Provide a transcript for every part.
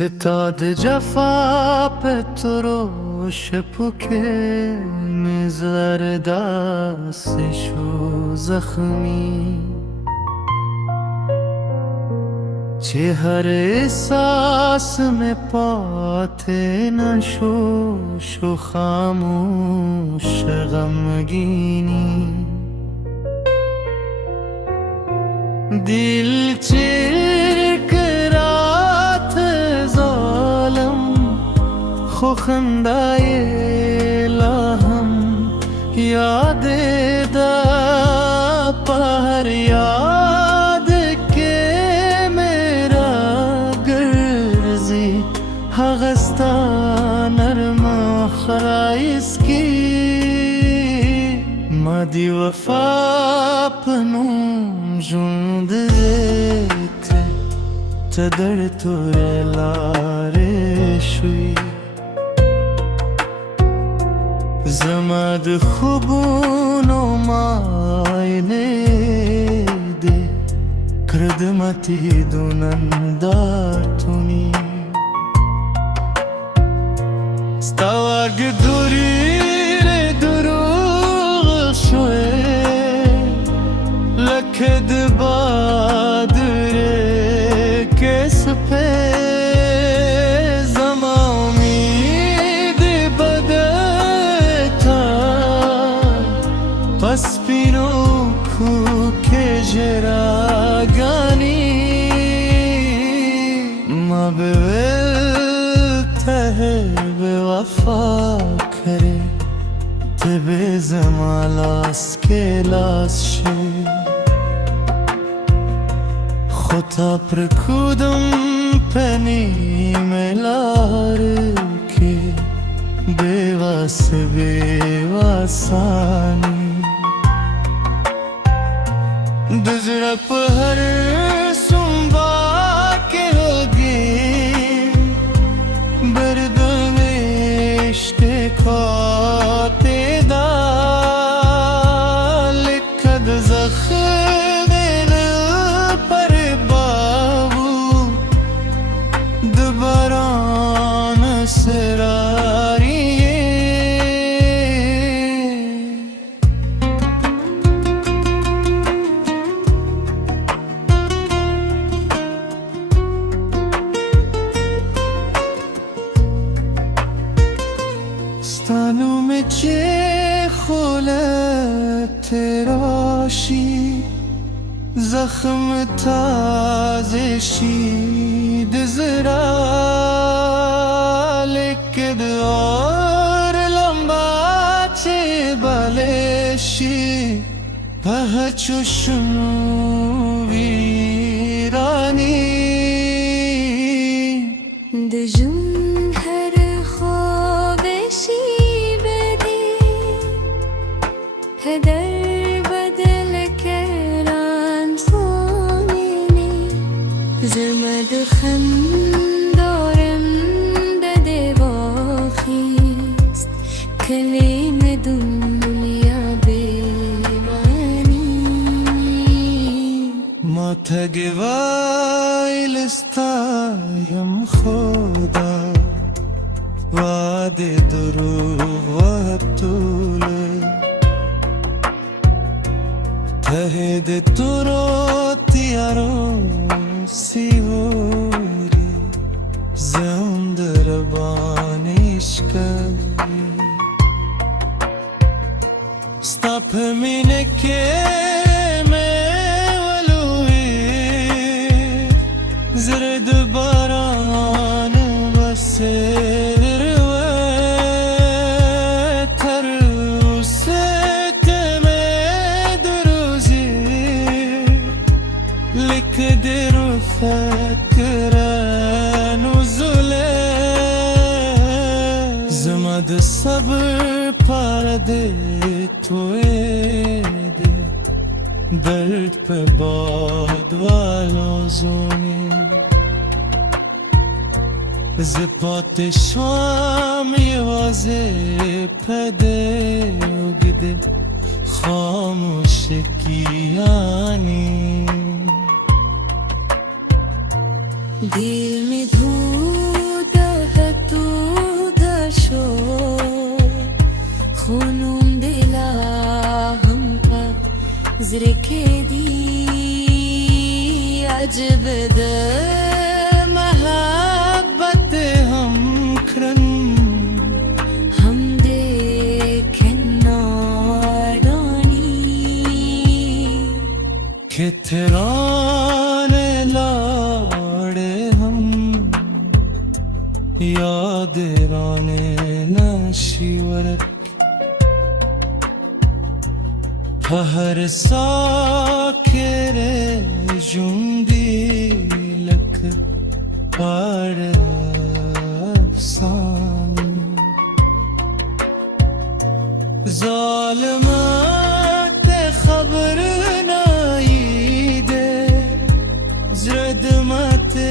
ستاد جفا به تروش پوکه مزار دستشو زخمی چه هر احساس में पाते نشو شو خاموش غمگینی दिल चिर रात ज़ालम खो खंदाए लाहम याद दा पहर याद के मेरा गर्जी हगस्ता नरमा खराइस की मादी वफा पनूं जुंद थे चदर तुरे लारे शुई जमाद खुबूनो मायने दे कृदमती दुनंदार Tuni stavag durire durul shoe लखद बादरे केस पे ज़मा उम्मीद बदता पस पिनो खू के जरागानी माँ बेवेलता है बेवफा करे तबे ज़मालास के लाश خطا پر کودم پنی ملار که بیواس بیواسانی دزرا پهر سنبا که ہوگی بردمشت کاتے دا لکھد زخم ستانو में चे खुलत रاشی زخم تازشی دزرا لکد اور لمبا چه بالشی پهچو شنو ویرانی دجون هر خوابشی بده هدر بدل کران فانینی زمد خندارم دده واخیست کلیم دنیا بیمانی ما تگوایلستایم خدا وعده دروغ و طوله تهد تو رو تیارو سیوری زندر بانش کردی ستاپ مینه که زرد باران بسر و تروس تمه دروزی لک درو فکر نزوله زمد صبر پرده توی ده درد पे बाद वालों जोने زپات شام یوازه پده اگده خاموشکیانی दिल में धूल नजर के दी अजब द मोहब्बत हम खरन हम देखें नादानी खिथराने लाड़े हम याद राने नशीवरत हर सा खेरे जुंदी लख पाड़ अफसान ज़ालिमात खबर नाई दे ज़रद मते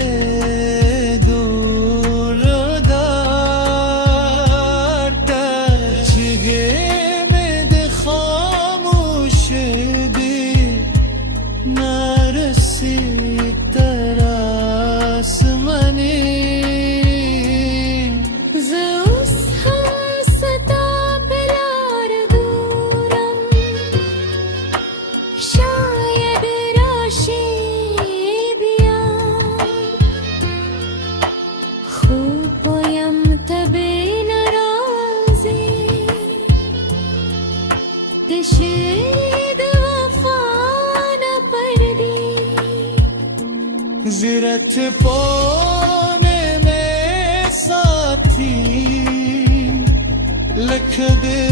ज़रत पौने में साथी लख दे